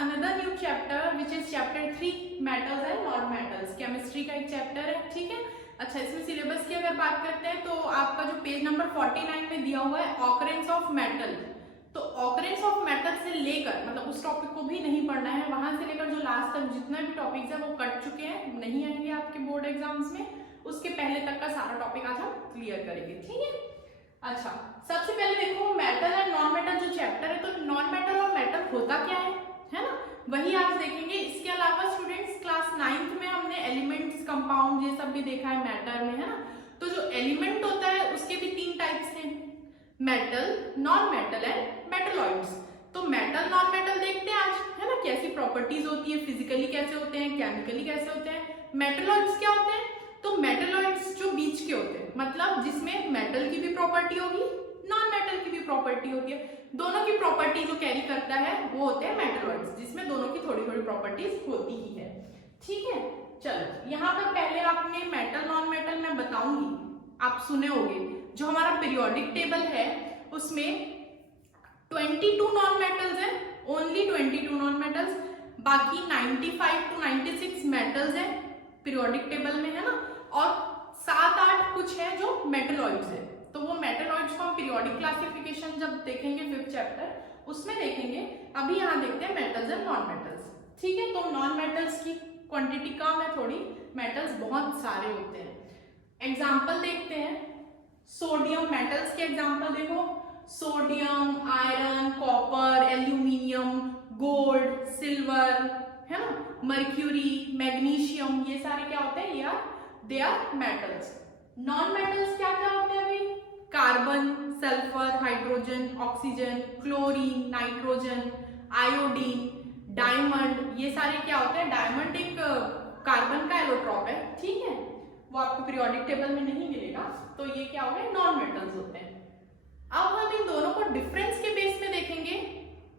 another new chapter which is chapter 3 metals and non-metals. Chemistry का एक chapter है, ठीक है। अच्छा, इसमें सिलेबस की अगर बात करते हैं तो आपका जो पेज नंबर 49 में दिया हुआ है ऑकरेंस ऑफ मेटल, तो ऑकरेंस ऑफ मेटल से लेकर मतलब उस टॉपिक को भी नहीं पढ़ना है, वहां से लेकर जो लास्ट तक जितना भी टॉपिक्स है वो कट चुके हैं, नहीं आएंगे आपके बोर्ड एग्जाम्स में, उसके पहले तक का सारा टॉपिक आज हम क्लियर करेंगे, ठीक है। अच्छा, सबसे पहले देखो मेटल एंड नॉन मेटल जो चैप्टर है, तो नॉन मेटल और मेटल होता क्या है ना, वही आज देखेंगे। इसके अलावा स्टूडेंट्स क्लास 9th में हमने एलिमेंट्स, कंपाउंड ये सब भी देखा है मैटर में, है ना। तो जो एलिमेंट होता है उसके भी 3 टाइप्स हैं, metal, non metal and metalloids. तो मेटल नॉन मेटल देखते हैं आज, है ना, कैसी प्रॉपर्टीज होती है, फिजिकली कैसे होते हैं, केमिकली कैसे होते हैं। मेटलॉइड्स क्या होते हैं, तो मेटलॉइड्स जो बीच के होते हैं, मतलब जिसमें मेटल की भी प्रॉपर्टी होगी, नॉन मेटल की भी प्रॉपर्टी होती है, दोनों की प्रॉपर्टी जो कैरी करता है वो होते हैं मेटलॉइड्स, जिसमें दोनों की थोड़ी थोड़ी प्रॉपर्टीज होती ही है, ठीक है। चलो, यहाँ पर पहले आपने मेटल नॉन मेटल मैं बताऊंगी, आप सुने होंगे, जो हमारा पीरियोडिक टेबल है उसमें 22 नॉन मेटल्स है, ओनली 22 नॉन मेटल्स, बाकी 95 to 96 मेटल्स है पीरियोडिक टेबल में, है ना, और 7-8 कुछ है जो मेटलॉइड्स है। तो वो मेटलॉइड्स को हम पीरियोडिक क्लासिफिकेशन जब देखेंगे 5th चैप्टर उसमें देखेंगे। अभी यहाँ देखते हैं मेटल्स एंड नॉन मेटल्स, ठीक है। तो नॉन मेटल्स की क्वांटिटी कम है थोड़ी, मेटल्स बहुत सारे होते हैं। एग्जाम्पल देखते हैं, सोडियम, मेटल्स के एग्जाम्पल देखो, sodium, iron, copper, aluminium, gold, silver, है ना, मर्क्यूरी, मैग्नीशियम, ये सारे क्या होते हैं, they are metals. Non metals क्या क्या होते हैं भाई, carbon, sulphur, hydrogen, oxygen, chlorine, nitrogen, iodine, diamond, ये सारे क्या होते हैं। डायमंड एक कार्बन का एलोट्रॉप है, ठीक है, वो आपको पीरियोडिक टेबल में नहीं मिलेगा, तो ये क्या हो गए, नॉन मेटल्स होते हैं। अब हम इन दोनों को डिफरेंस के बेस में देखेंगे,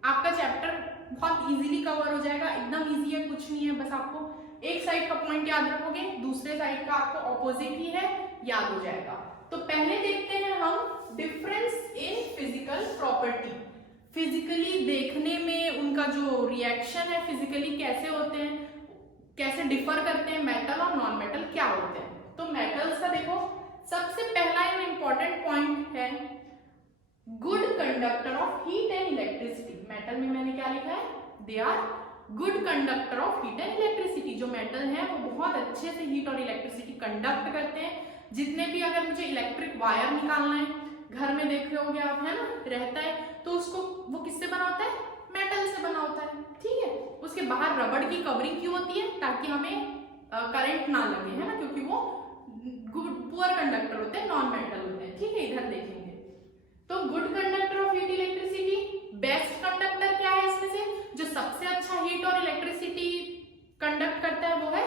आपका चैप्टर बहुत इजीली कवर हो जाएगा, एकदम इजी है, कुछ नहीं है, बस आपको एक साइड का पॉइंट याद रखोगे, दूसरे साइड का आपको ऑपोजिट ही है, याद हो जाएगा। तो पहले देखते हैं हम difference in physical property, physically देखने में उनका जो रिएक्शन है, फिजिकली कैसे होते हैं, कैसे डिफर करते हैं मेटल और नॉन मेटल क्या होते हैं। तो मेटल्स का देखो, सबसे पहला इंपॉर्टेंट पॉइंट है good conductor of heat and electricity. Metal में मैंने क्या लिखा है, they are good conductor of heat and electricity. जो मेटल है वो बहुत अच्छे से हीट और इलेक्ट्रिसिटी कंडक्ट करते हैं। जितने भी, अगर मुझे इलेक्ट्रिक वायर निकालना है, घर में देख रहे होगे आप, है ना, रहता है, तो उसको वो किससे बना होता है, मेटल से बना होता है, ठीक है। उसके बाहर रबड़ की कवरिंग क्यों होती है, ताकि हमें करंट ना लगे, है ना, क्योंकि वो पुअर कंडक्टर होते हैं, नॉन मेटल होते हैं, ठीक है। इधर देखेंगे तो good conductor of heat electricity, best conductor क्या है इसमें से, जो सबसे अच्छा हीट और इलेक्ट्रिसिटी कंडक्ट करता है वो है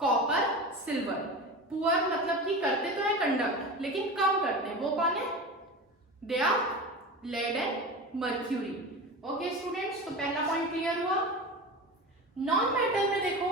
कॉपर, सिल्वर। पुअर मतलब कि करते तो है कंडक्ट, लेकिन कम करते हैं, वो कौन है, they are lead and mercury. Okay students, तो पहला पॉइंट क्लियर हुआ। नॉन मेटल में देखो,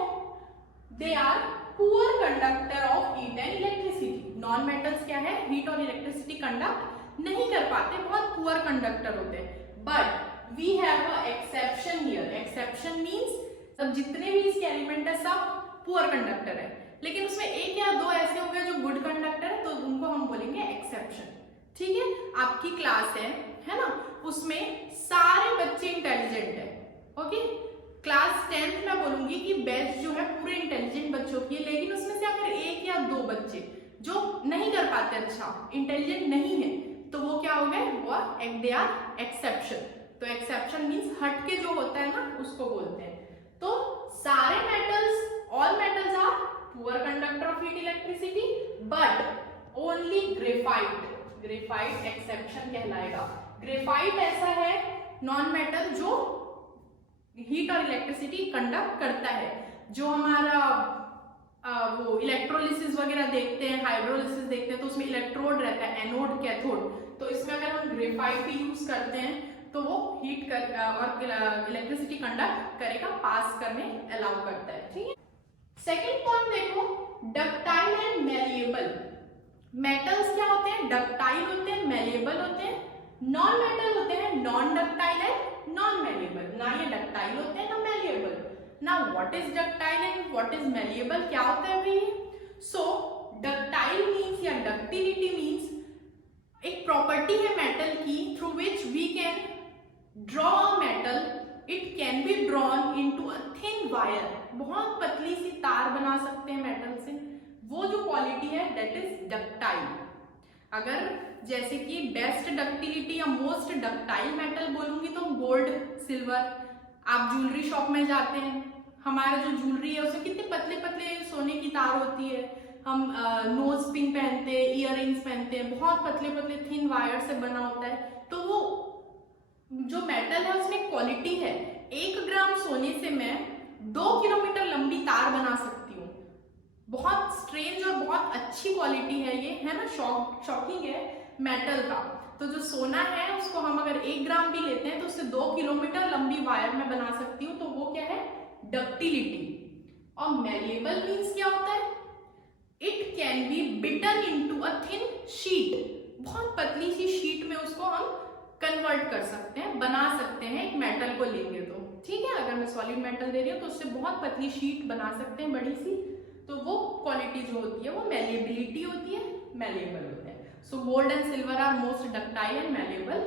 they are poor conductor of heat and electricity. Non metals क्या है, हीट और इलेक्ट्रिसिटी कंडक्ट नहीं कर पाते, बहुत पुअर कंडक्टर होते हैं। But we have a exception here. Exception means सब जितने भी इसके एलिमेंट है सब पुअर कंडक्टर है, लेकिन उसमें एक या दो ऐसे हो गए जो गुड कंडक्टर है, तो उनको हम बोलेंगे एक्सेप्शन, ठीक है। आपकी क्लास है ना, उसमें सारे बच्चे इंटेलिजेंट है, ओके। क्लास 10th में बोलूंगी कि बेस्ट जो है पूरे इंटेलिजेंट बच्चों की है, लेकिन उसमें से अगर एक या दो बच्चे जो नहीं कर पाते, अच्छा इंटेलिजेंट नहीं है, तो वो क्या हो गए, वो दे आर एक्सेप्शन। तो एक्सेप्शन मींस हटके जो होता है ना, उसको बोलते हैं। तो सारे metals, all metals are poor conductor of heat electricity, but only graphite, graphite exception कहलाएगा। ग्रेफाइट ऐसा है नॉन मेटल जो हीट और इलेक्ट्रिसिटी कंडक्ट करता है। जो हमारा वो इलेक्ट्रोलिसिस वगैरह देखते हैं, हाइड्रोलिसिस देखते हैं, तो उसमें इलेक्ट्रोड रहता है, एनोड, कैथोड। तो इसमें अगर हम ग्रेफाइट भी यूज करते हैं तो वो हीट और इलेक्ट्रिसिटी कंडक्ट करेगा, पास करने अलाउ करता है, ठीक है। सेकेंड पॉइंट देखो, डक्टाइल एंड मेलिएबल। मेटल्स क्या होते हैं, डक्टाइल होते हैं, मेलिएबल होते हैं। नॉन मेटल होते हैं non ductile and non malleable, ना ये डक्टाइल होते हैं ना मैलिएबल। ना what is ductile and what is malleable, क्या होता है भाई? सो डक्टाइल मीन्स या डक्टिलिटी मीन्स एक प्रॉपर्टी है मेटल की through which we can draw a metal, it can be drawn into a thin wire, बहुत पतली सी तार बना सकते हैं मेटल से, वो जो क्वालिटी है दैट इज डक्टाइल। अगर जैसे कि बेस्ट डक्टिलिटी या मोस्ट डक्टाइल मेटल बोलूंगी तो गोल्ड, सिल्वर। आप ज्वेलरी शॉप में जाते हैं, हमारा जो ज्वेलरी है उसमें कितने पतले पतले सोने की तार होती है, हम नोज पिन पहनते हैं, इयर रिंग्स पहनते हैं, बहुत पतले पतले थिन वायर से बना होता है। तो वो जो मेटल है उसमें क्वालिटी है, 1 ग्राम सोने से मैं 2 किलोमीटर लंबी तार बना सकती हूँ। बहुत स्ट्रेंज और बहुत अच्छी क्वालिटी है ये, है ना, शॉकिंग है मेटल का। तो जो सोना है उसको हम अगर 1 ग्राम भी लेते हैं तो उससे 2 किलोमीटर लंबी वायर में बना सकती हूँ, तो वो क्या है? डक्टिलिटी। और मैलिएबल मीन्स क्या होता है? It can be beaten into a thin sheet, बहुत पतली सी शीट में उसको हम कन्वर्ट कर सकते हैं, बना सकते हैं एक मेटल को लेंगे तो, ठीक है। अगर मैं सॉलिड मेटल दे रही हूँ तो उससे बहुत पतली शीट बना सकते हैं, बड़ी सी, तो वो क्वालिटी जो होती है वो मैलिएबिलिटी होती है, मैलिएबल होते हैं। So gold and silver are most ductile and malleable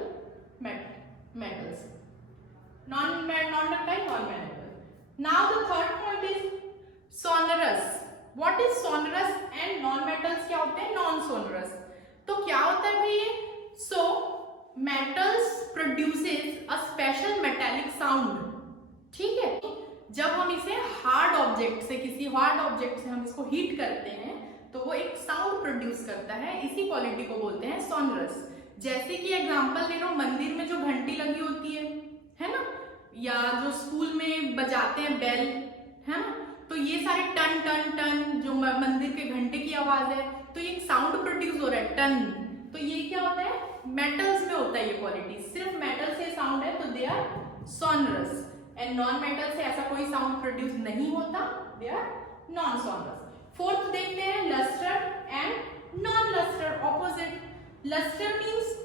metals. Non-ductile, non-malleable. Now the third point is sonorous. What is sonorous and non-metals क्या होते हैं? Non-sonorous. तो क्या होता है भाई ये? So metals produces a special metallic sound. ठीक है, जब हम इसे हार्ड ऑब्जेक्ट से, किसी हार्ड ऑब्जेक्ट से हम इसको हीट करते हैं तो वो एक साउंड प्रोड्यूस करता है, इसी क्वालिटी को बोलते हैं सोनरस। जैसे कि एग्जांपल ले लो, मंदिर में जो घंटी लगी होती है ना, या जो स्कूल में बजाते हैं बेल, है ना, तो ये सारे टन टन टन जो मंदिर के घंटे की आवाज है, तो ये एक साउंड प्रोड्यूस हो रहा है, टन। तो ये क्या होता है? मेटल्स में होता है ये क्वालिटी, सिर्फ मेटल से साउंड है तो they are sonorous. And non metal से ऐसा कोई साउंड प्रोड्यूस नहीं होता, they are non sonorous. Fourth देखते हैं lustre and non lustre, opposite. Lustre means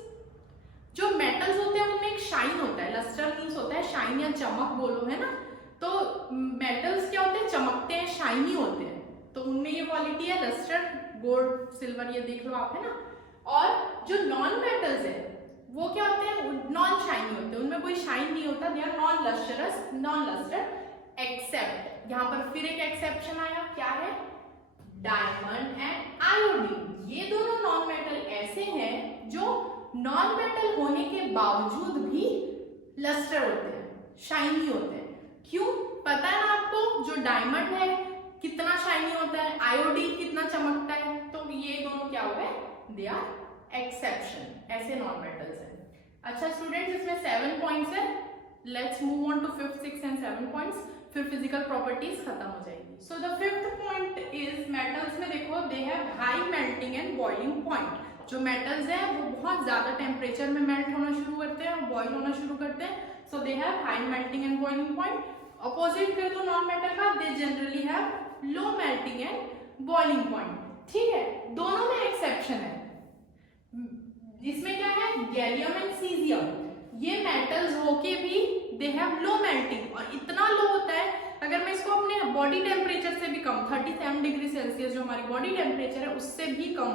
जो मेटल्स होते हैं उनमें एक शाइन होता है, लस्टर मींस होता है शाइन या चमक बोलो, है ना। तो मेटल्स क्या होते हैं? चमकते हैं, शाइनी होते हैं, तो उनमें ये क्वालिटी है लस्टर, गोल्ड, सिल्वर, ये देख लो आप, है ना। और जो नॉन मेटल्स है वो क्या होते हैं? नॉन शाइनी होते हैं, उनमें कोई शाइन नहीं होता, they are non lustrous, non lustre. Except, यहाँ पर फिर एक एक्सेप्शन आया, क्या है? Diamond and iodine. ये दोनों नॉन मेटल ऐसे हैं जो नॉन मेटल होने के बावजूद भी लस्टर होते हैं, शाइनी होते हैं। क्यों? पता है ना आपको, जो डायमंड है कितना शाइनी होता है, आयोडीन कितना चमकता है, तो ये दोनों क्या हो गए? दे आर एक्सेप्शन, ऐसे नॉन मेटल्स हैं। अच्छा स्टूडेंट्स, इसमें 7 पॉइंट्स है, let's move on to 5th, 6th and 7 points, फिर फिजिकल प्रॉपर्टीज खत्म हो जाएगी। So the 5th point is metals में देखो they have high melting and boiling point. जो मेटल्स है वो बहुत ज्यादा टेम्परेचर में मेल्ट होना शुरू करते हैं और बॉइल होना शुरू करते हैं, so they have high melting and boiling point. Opposite कर दो नॉन मेटल का, they generally have low melting and boiling point. ठीक है, दोनों में एक्सेप्शन है। इसमें क्या है? गैलियम एंड सीजियम, ये मेटल्स होके भी दे हैव लो मेल्टिंग, और इतना लो होता है अगर मैं इसको अपने बॉडी टेम्परेचर से भी कम, 37 डिग्री सेल्सियस जो हमारी बॉडी टेम्परेचर है उससे भी कम,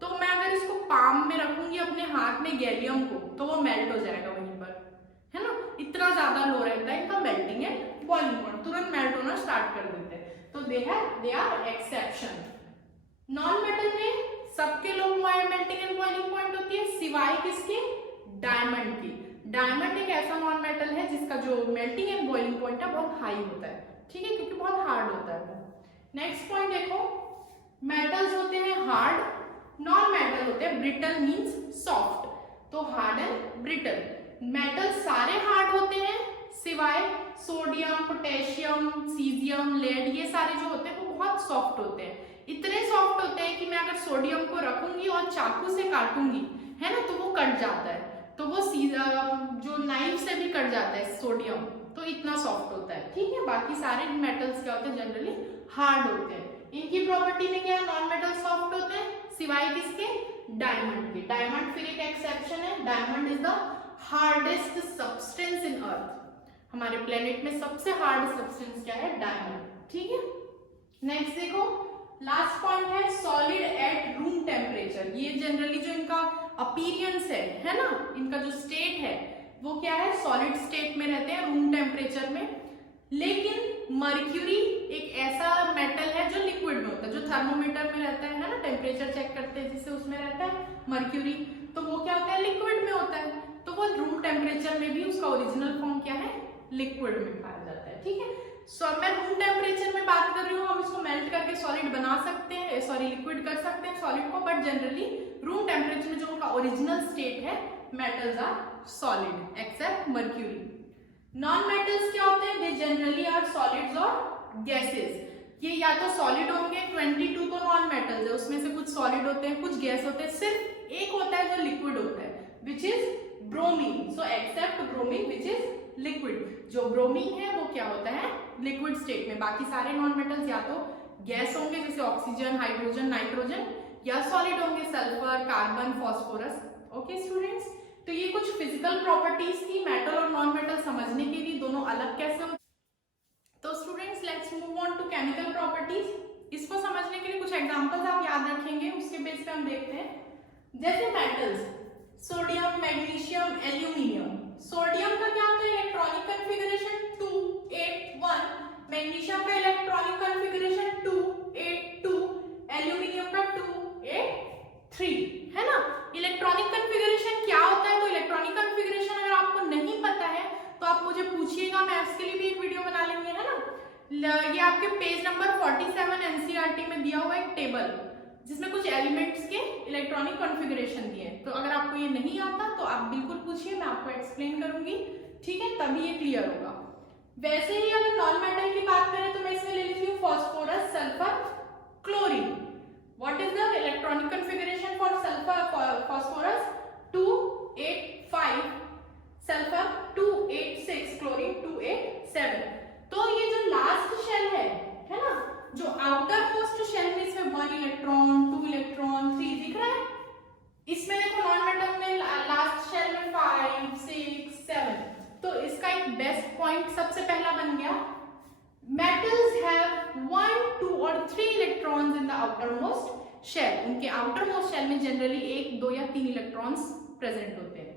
तो मैं अगर इसको पाम में रखूंगी अपने हाथ में गैलियम को, तो वो मेल्ट हो जाएगा वहीं पर, है ना। इतना ज्यादा लो रहता है इनका मेल्टिंग एंड बॉइलिंग पॉइंट, तुरंत मेल्ट होना स्टार्ट कर देते हैं, तो they are exception. Non metal में सबके low melting and boiling point होती है, सिवाय किसके? डायमंड की। डायमंड एक ऐसा नॉन मेटल है जिसका जो मेल्टिंग एंड बॉइलिंग पॉइंट है बहुत हाई होता है, ठीक है, क्योंकि बहुत हार्ड होता है वो। नेक्स्ट पॉइंट देखो, मेटल्स होते हैं हार्ड, नॉन मेटल होते हैं ब्रिटल मींस सॉफ्ट, तो हार्ड एंड ब्रिटल। मेटल सारे हार्ड होते हैं सिवाय सोडियम, पोटेशियम, सीजियम, लेड, ये सारे जो होते हैं वो बहुत सॉफ्ट होते हैं, इतने सॉफ्ट होते हैं कि मैं अगर सोडियम को रखूंगी और चाकू से काटूंगी, है ना, तो वो कट जाता है, तो वो जो नाइफ से भी कट जाता है सोडियम, तो इतना सॉफ्ट होता है, ठीक है। बाकी सारे मेटल्स क्या होते हैं? जनरली हार्ड होते हैं। इनकी प्रॉपर्टी में क्या है? नॉन मेटल सॉफ्ट होते हैं सिवाय किसके? डायमंड के। डायमंड फिर एक एक्सेप्शन है, diamond is the hardest substance in earth, हमारे प्लेनेट में सबसे हार्ड सब्सटेंस क्या है? डायमंड। ठीक है, नेक्स्ट देखो, लास्ट पॉइंट है सॉलिड एट रूम टेम्परेचर। ये जनरली जो इनका अपीयरेंस है ना, इनका जो स्टेट है वो क्या है? सॉलिड स्टेट में रहते हैं, रूम टेम्परेचर में। लेकिन मर्क्यूरी एक ऐसा मेटल है जो लिक्विड में होता है, जो थर्मोमीटर में रहता है ना, टेम्परेचर चेक करते हैं जिससे, उसमें रहता है मर्क्यूरी, तो वो क्या होता है? लिक्विड में होता है। तो वो रूम टेम्परेचर में भी उसका ओरिजिनल फॉर्म क्या है? लिक्विड में पाया जाता है। ठीक है, सो अब मैं रूम टेम्परेचर में बात कर रही हूँ, हम इसको मेल्ट करके सॉलिड बना सकते हैं, सॉरी लिक्विड कर सकते हैं सॉलिड को, बट जनरली रूम टेम्परेचर में जो उनका ओरिजिनल स्टेट है, metals are solid except mercury. Non metals क्या होते हैं? दे जनरली आर सॉलिड्स और गैसेस। ये या तो सॉलिड होंगे, 22 तो नॉन मेटल्स है, उसमें से कुछ सॉलिड होते हैं, कुछ गैस होते हैं, सिर्फ एक होता है जो लिक्विड होता है, which is bromine. So except bromine which is liquid. जो ब्रोमीन है वो क्या होता है? लिक्विड स्टेट में। बाकी सारे नॉन मेटल्स या तो गैस होंगे जैसे ऑक्सीजन, हाइड्रोजन, नाइट्रोजन, या सॉलिड होंगे sulphur, carbon, phosphorus. Okay students, तो ये कुछ फिजिकल प्रॉपर्टीज थी मेटल और नॉन मेटल समझने के लिए, दोनों अलग कैसे होते। तो students let's move on to chemical properties. इसको समझने के लिए कुछ एग्जांपल्स आप याद रखेंगे, उसके बेस पे हम देखते हैं। जैसे metals, sodium, magnesium, aluminium. Sodium का क्या होता है? इलेक्ट्रॉनिक कॉन्फ़िगरेशन 281, मैग्नीशियम का इलेक्ट्रॉनिक कॉन्फ़िगरेशन 282, एल्यूमिनियम का 283, है ना। इलेक्ट्रॉनिक कॉन्फ़िगरेशन क्या होता है? तो इलेक्ट्रॉनिक कॉन्फ़िगरेशन अगर आपको नहीं पता है तो आप मुझे पूछिएगा, मैं उसके लिए भी एक वीडियो बना लेंगे, है ना। ये आपके पेज नंबर 47 एनसीईआरटी में दिया हुआ एक टेबल, जिसमें कुछ एलिमेंट्स के इलेक्ट्रॉनिक कॉन्फ़िगरेशन दिए हैं। तो अगर आपको ये नहीं आता तो आप बिल्कुल पूछिए, मैं आपको एक्सप्लेन करूंगी, ठीक है, तभी ये क्लियर होगा। वैसे ही अगर नॉन मेटल की बात करें तो मैं इसमें ले लेती हूँ phosphorus, sulphur, chlorine. What is the electronic configuration for sulphur, phosphorus 285, sulphur 286, chlorine 287। तो ये जो लास्ट शेल है ना, जो आउटर मोस्ट शेल में, इसमें 1 इलेक्ट्रॉन, 2 इलेक्ट्रॉन, 3 दिख रहा है। इसमें देखो नॉन मेटल में लास्ट शेल में 5, 6, 7। तो इसका एक बेस्ट पॉइंट सबसे पहला बन गया, metals have 1, 2 और 3 electrons in the outermost shell. उनके आउटरमोस्ट शेल में जनरली 1, 2 या 3 इलेक्ट्रॉन्स प्रेजेंट होते हैं।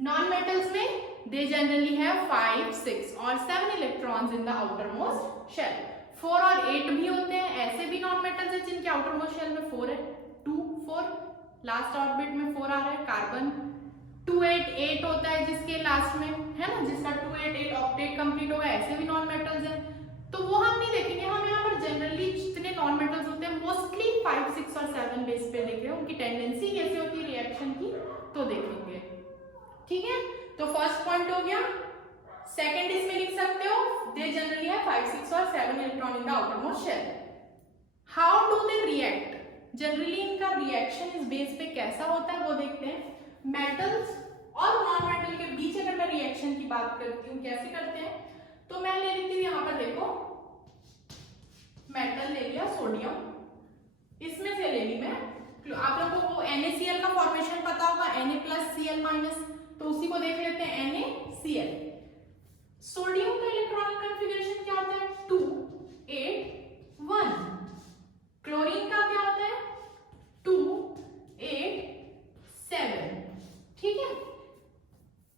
नॉन मेटल्स में they generally have 5, 6 और 7 electrons in the outermost shell. 4 और 8 भी होते हैं। ऐसे भी नॉन मेटल्स हैं जिनके आउटरमोस्ट शेल में 4 है, 2, 4, लास्ट ऑर्बिट में 4 आ रहा है। कार्बन 288 होता है जिसके लास्ट में, है ना, जिसका 288 ऑक्टेट कंप्लीट होगा। ऐसे भी नॉन मेटल्स हैं, तो वो हम नहीं देखेंगे। हम यहाँ पर जनरली जितने नॉन मेटल्स होते हैं मोस्टली 5, 6 और 7 बेस पे देख रहे हैं, उनकी टेंडेंसी कैसे होती है रिएक्शन की, तो देखेंगे, ठीक है। तो फर्स्ट पॉइंट हो गया। सेकंड इसमें लिख सकते हो, दे जनरली है 5, 6 और 7 electron in the outermost shell. How do they react? Generally इनका रिएक्शन इस बेस पे कैसा होता है वो देखते हैं। मेटल्स और नॉन मेटल के बीच अगर मैं रिएक्शन की बात करती हूँ, कैसे करते हैं, तो मैं ले लेती हूँ, यहाँ पर देखो मेटल ले लिया सोडियम, इसमें से ले ली मैं, आप लोगों को NaCl का फॉर्मेशन पता होगा, Na+Cl-, तो उसी को देख लेते हैं, NaCl। सोडियम का इलेक्ट्रॉनिक कॉन्फ़िगरेशन क्या होता है? 281। क्लोरीन का क्या होता है? 287, ठीक है।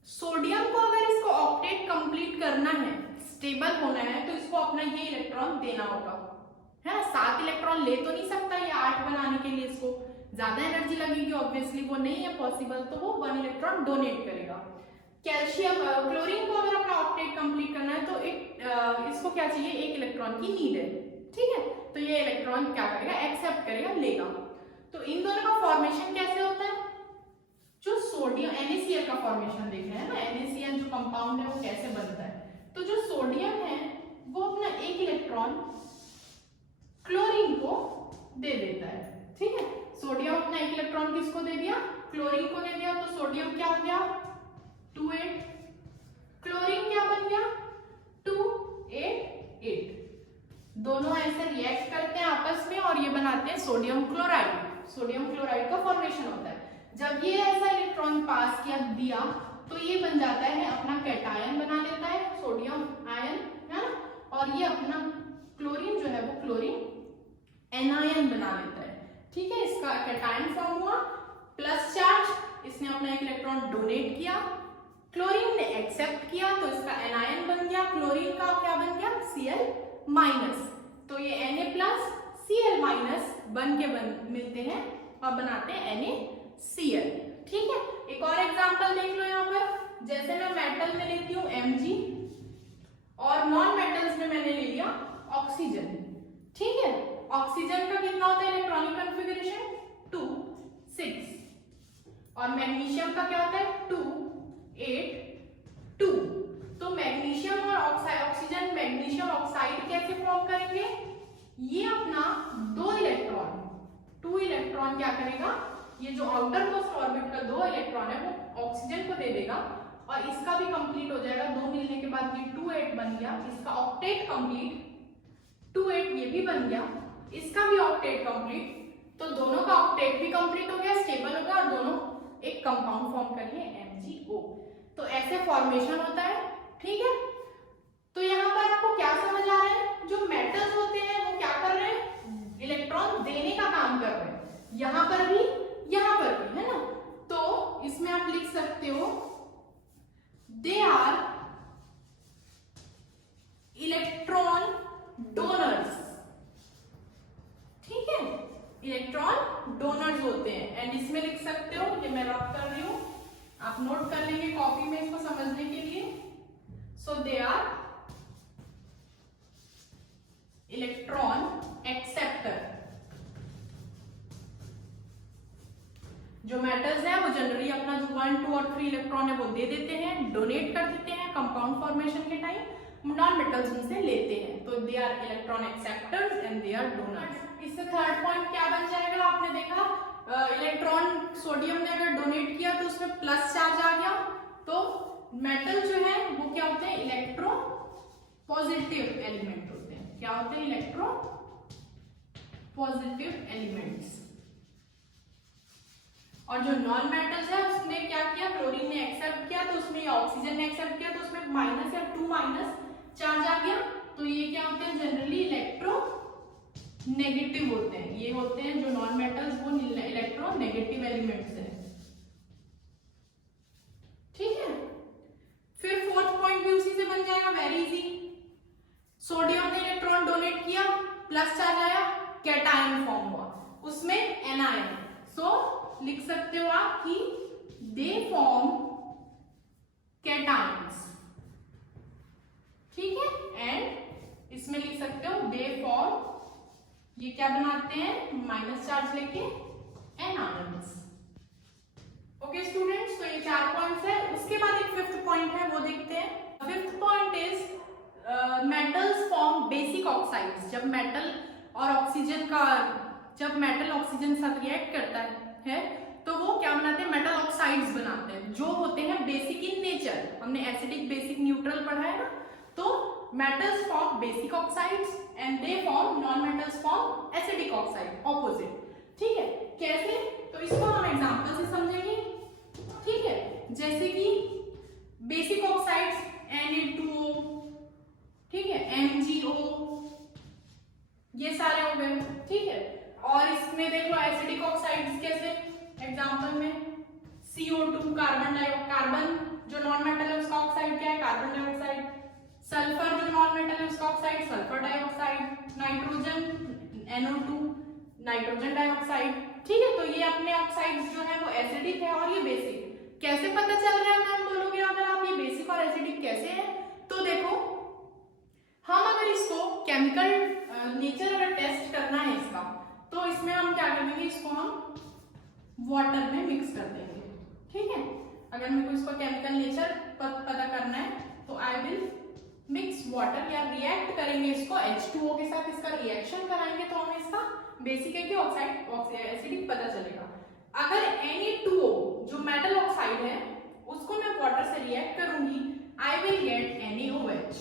सोडियम को अगर इसको ऑक्टेट कंप्लीट करना है, स्टेबल होना है, तो इसको अपना ये इलेक्ट्रॉन देना होगा, है ना। 7 इलेक्ट्रॉन ले तो नहीं सकता ये 8 बनाने के लिए, इसको ज्यादा एनर्जी लगेगी, ऑब्वियसली वो नहीं है पॉसिबल, तो वो 1 इलेक्ट्रॉन डोनेट करेगा। कैल्शियम, क्लोरीन को अगर अपना ऑक्टेट कंप्लीट करना है तो इसको क्या चाहिए? 1 इलेक्ट्रॉन की नीड है, ठीक है। तो ये इलेक्ट्रॉन क्या करेगा? एक्सेप्ट करेगा, लेगा। तो इन दोनों का फॉर्मेशन कैसे होता है? जो सोडियम NaCl का फॉर्मेशन देख रहे हैं ना, NaCl जो कंपाउंड है वो कैसे बनता है, तो जो सोडियम है वो अपना 1 इलेक्ट्रॉन क्लोरीन को दे देता है, ठीक है। सोडियम अपना 1 इलेक्ट्रॉन किसको दे दिया? क्लोरीन को दे दिया। तो सोडियम क्या हो गया? 28, क्लोरीन क्या बन गया? 288। दोनों ऐसे रिएक्ट करते हैं आपस में और ये बनाते हैं सोडियम क्लोराइड। सोडियम क्लोराइड का फॉर्मेशन होता है। जब ये ऐसा इलेक्ट्रॉन पास किया दिया तो ये बन जाता है अपना कैटायन बना लेता है, सोडियम आयन, है ना, और ये अपना क्लोरीन जो है वो क्लोरीन एनायन बना लेता है। ठीक है, इसका कैटायन फॉर्म हुआ, प्लस चार्ज, इसने अपना एक इलेक्ट्रॉन डोनेट किया, क्लोरीन ने एक्सेप्ट किया तो इसका एनायन बन गया, क्लोरीन का क्या बन गया, Cl माइनस, तो ये Na प्लस Cl माइनस बन के मिलते हैं और बनाते हैं NaCl। ठीक है, एक और एग्जांपल देख लो यहाँ पर, जैसे मैं मेटल में लेती हूँ Mg और नॉन मेटल्स में मैंने ले लिया ऑक्सीजन। ठीक है, ऑक्सीजन का कितना होता है इलेक्ट्रॉनिक कॉन्फ़िगरेशन 2 6 और मैग्नीशियम का क्या होता है 2 8 2। तो मैग्नीशियम और ऑक्सीजन मैग्नीशियम ऑक्साइड कैसे फॉर्म करेंगे, ये अपना 2 इलेक्ट्रॉन क्या करेगा, ये जो आउटर मोस्ट ऑर्बिट का 2 इलेक्ट्रॉन है वो ऑक्सीजन को दे देगा और इसका भी कंप्लीट हो जाएगा, 2 मिलने के बाद ये 2 8 बन गया, इसका ऑक्टेट कंप्लीट 2 8 ये भी बन गया, इसका भी ऑक्टेट कंप्लीट, तो दोनों का ऑक्टेट भी कंप्लीट हो गया, स्टेबल हो गया और दोनों एक कंपाउंड फॉर्म करिए MgO। तो ऐसे फॉर्मेशन होता है। ठीक है, तो यहाँ पर आपको क्या समझ आ रहा है, जो मेटल्स होते हैं वो क्या कर रहे हैं, इलेक्ट्रॉन देने का काम कर रहे हैं, यहाँ पर भी यहाँ पर भी, है ना। तो इसमें आप लिख सकते हो दे आर इलेक्ट्रॉन डोनर्स। ठीक है, इलेक्ट्रॉन डोनर्स होते हैं, एंड इसमें लिख सकते हो, ये मैं रब कर रही हूं, आप नोट कर लेंगे कॉपी में इसको समझने के लिए। सो दे आर इलेक्ट्रॉन एक्सेप्टर। जो मेटल्स है वो जनरली अपना जो 1 2 और 3 इलेक्ट्रॉन है वो दे देते हैं, डोनेट कर देते हैं कंपाउंड फॉर्मेशन के टाइम, नॉन मेटल्स उनसे लेते हैं, तो they are electron acceptors and they are donors. इससे थर्ड पॉइंट क्या बन जाएगा, आपने देखा इलेक्ट्रॉन सोडियम ने अगर डोनेट किया तो उसमें प्लस चार्ज आ गया, तो मेटल जो है वो क्या होते हैं, इलेक्ट्रो पॉजिटिव एलिमेंट होते हैं। क्या होते हैं, इलेक्ट्रो पॉजिटिव एलिमेंट्स। और जो नॉन मेटल्स है उसने क्या किया, क्लोरीन ने एक्सेप्ट किया तो उसमें ऑक्सीजन ने एक्सेप्ट किया तो उसमें माइनस या 2 माइनस चार्ज आ गया, तो ये क्या होते हैं, जनरली इलेक्ट्रो नेगेटिव होते हैं। ये होते हैं जो नॉन मेटल्स, वो इलेक्ट्रो नेगेटिव एलिमेंट्स हैं। ठीक है, फिर फोर्थ पॉइंट भी उसी से बन जाएगा, वेरी इजी। सोडियम ने इलेक्ट्रॉन डोनेट किया, प्लस चार्ज आया, कैटायन फॉर्म हुआ, उसमें एनायन, सो लिख सकते हो आप कि दे फॉर्म कैटायंस। ठीक है, एंड इसमें लिख सकते हो दे फॉर्म, ये क्या बनाते हैं, माइनस चार्ज लेके एनायंस। ओके स्टूडेंट्स, तो ये 4 पॉइंट्स है। उसके बाद एक फिफ्थ पॉइंट है, वो देखते हैं। Fifth point is metals form basic oxides. जब मेटल और ऑक्सीजन का, जब मेटल ऑक्सीजन साथ रिएक्ट करता है तो वो क्या बनाते हैं, मेटल ऑक्साइड्स बनाते हैं, जो होते हैं बेसिक इन नेचर। हमने एसिडिक बेसिक न्यूट्रल पढ़ा है ना, तो metals form basic oxides and they form, non metals form acidic oxide, opposite. ठीक है, कैसे, तो इसको हम एग्जांपल से समझेंगे। ठीक है, जैसे कि बेसिक ऑक्साइड्स Na2O, ठीक है, MgO, ये सारे हो गए। ठीक है, और इसमें देख लो एसिडिक ऑक्साइड्स कैसे, एग्जांपल में CO2 कार्बन जो नॉन मेटल है उसका ऑक्साइड क्या है, कार्बन डाइऑक्साइड। सल्फर जो नॉन मेटल है उसका oxide sulphur dioxide. Nitrogen NO2 nitrogen dioxide. ठीक है, तो ये अपने ऑक्साइड्स जो है वो एसिडिक है और ये बेसिक। कैसे पता चल रहा है मैम बोलोगे, अगर आप ये बेसिक और एसिडिक कैसे है, तो देखो हम अगर इसको केमिकल नेचर अगर टेस्ट करना है इसका, तो इसमें हम क्या करेंगे, इसको हम वाटर में मिक्स कर देंगे। ठीक है, अगर मेरे को इसको केमिकल नेचर पता करना है तो आई विल मिक्स वाटर, या रिएक्ट करेंगे इसको H2O के साथ, इसका रिएक्शन कराएंगे तो हमें इसका बेसिक है कि ऑक्साइड एसिडिक पता चलेगा। अगर Na2O जो मेटल ऑक्साइड है उसको मैं वाटर से रिएक्ट करूंगी, आई विल गेट NaOH।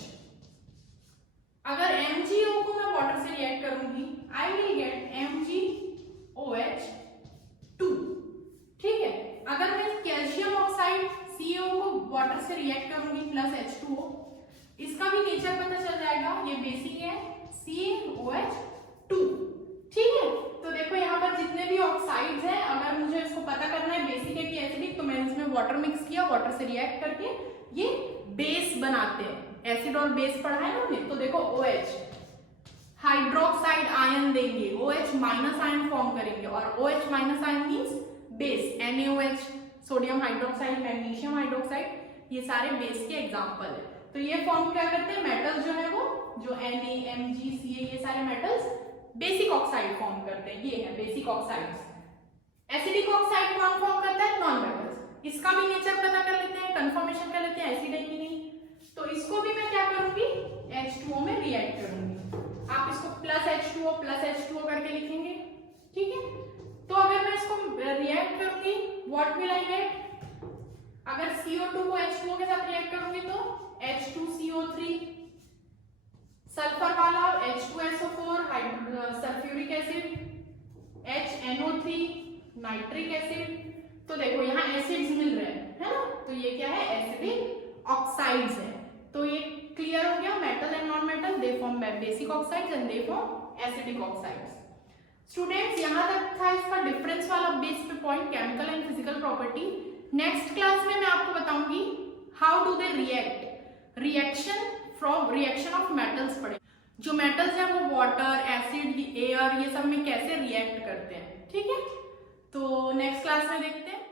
अगर MgO को मैं वाटर से रिएक्ट करूंगी, आई विल गेट MgOH2। ठीक है, अगर मैं कैल्शियम ऑक्साइड CO को रिएक्ट करूंगी प्लस H2O, इसका भी नेचर पता चल जाएगा, ये बेसिक है COH2, ठीक है। तो देखो यहाँ पर जितने भी ऑक्साइड्स हैं, अगर मुझे इसको पता करना है बेसिक है कि एसिडिक, तो मैंने इसमें वाटर मिक्स किया, वाटर से रिएक्ट करके ये बेस बनाते हैं। एसिड और बेस पढ़ा है ना हमने, तो देखो OH हाइड्रोक्साइड आयन देंगे, OH माइनस आयन फॉर्म करेंगे, और OH minus ion means base, NaOH sodium hydroxide, magnesium hydroxide, ये सारे बेस के एग्जांपल है। तो ये फॉर्म क्या करते हैं, मेटल्स जो है वो, जो Na, Mg, Ca, ये सारे मेटल्स बेसिक ऑक्साइड फॉर्म करते हैं, ये है बेसिक ऑक्साइड्स। एसिडिक ऑक्साइड कौन फॉर्म करता है, नॉन मेटल्स। इसका भी नेचर पता कर लेते हैं, कंफर्मेशन कर लेते हैं एसिड है कि नहीं। तो इसको भी मैं क्या करूंगी, H2O में रिएक्ट करूंगी। आप इसको प्लस H2O करके लिखेंगे, ठीक है। तो अगर मैं इसको रिएक्ट करूंगी, व्हाट विल आई गेट, अगर CO2 को H2O के साथ रिएक्ट करूंगी तो H2CO3, सल्फर वाला H2SO4, sulphuric acid, HNO3, nitric acid. तो देखो यहाँ एसिड्स मिल रहे हैं, है ना, तो ये क्या है, एसिडिक ऑक्साइड्स है। तो ये क्लियर हो गया, metal and non metal they form basic oxides and they form acidic oxides. Students यहाँ तक था इसका डिफरेंस वाला बेस पे point, chemical and physical property. Next class में मैं आपको बताऊंगी how do they react, reaction of metals पढ़े, जो मेटल्स हैं वो वाटर, एसिड, एयर, ये सब में कैसे रिएक्ट करते हैं, ठीक है। तो नेक्स्ट क्लास में देखते हैं।